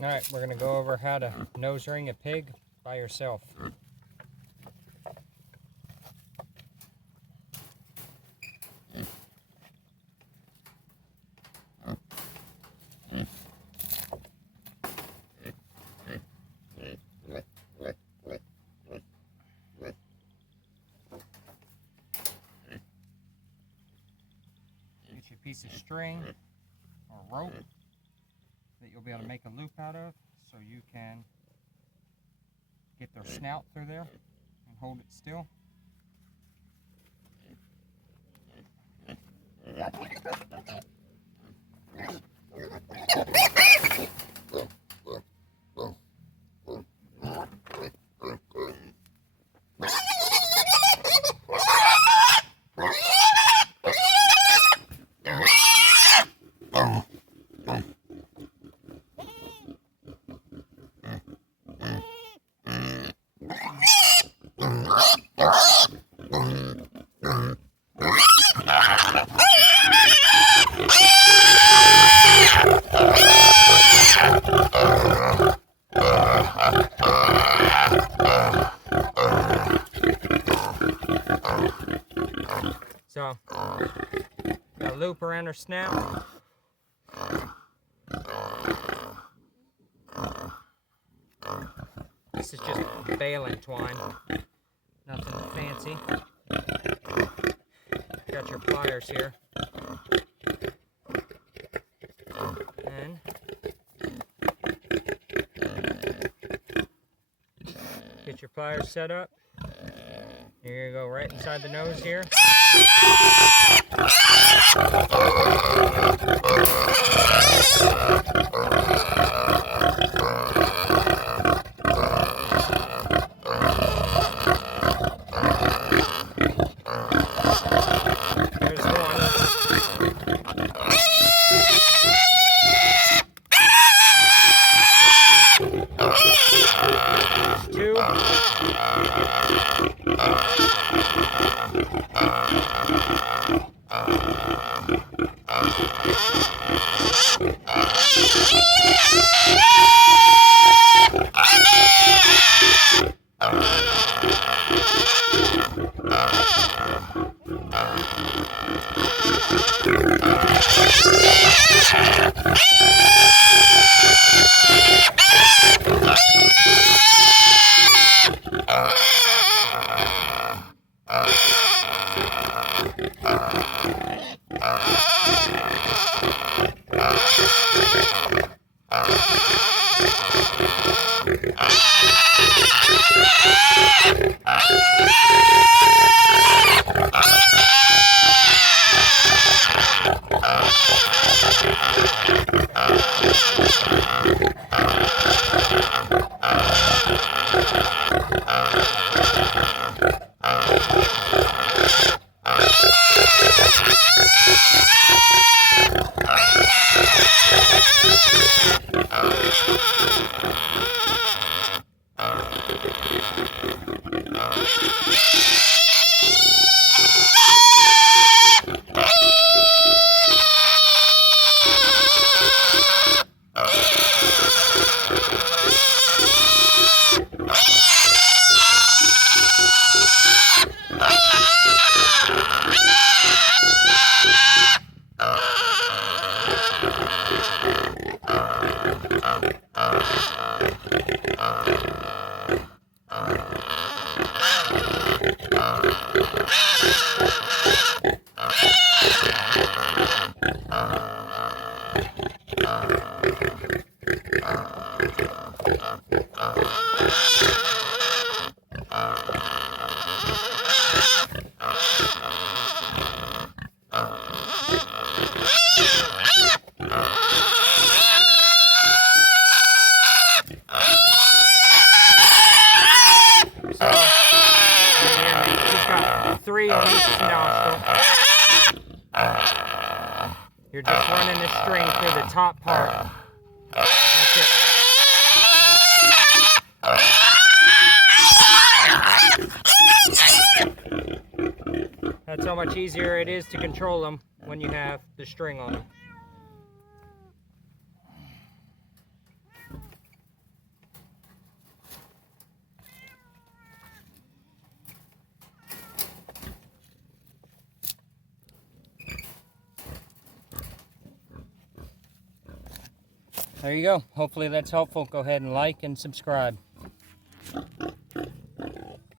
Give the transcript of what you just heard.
Alright, we're going to go over how to nose ring a pig by yourself. Get your piece of string or rope that you'll be able to make a loop out of so you can get their snout through there and hold it still. So, got a loop around her snout. This is just baling twine, nothing fancy. Got your pliers here. And get your pliers set up. You're going to go right inside the nose here. There's one. There's two. Three on each nostril. You're just running the string through the top part. That's it. That's how much easier it is to control them when you have the string on them. There you go. Hopefully that's helpful. Go ahead and like and subscribe.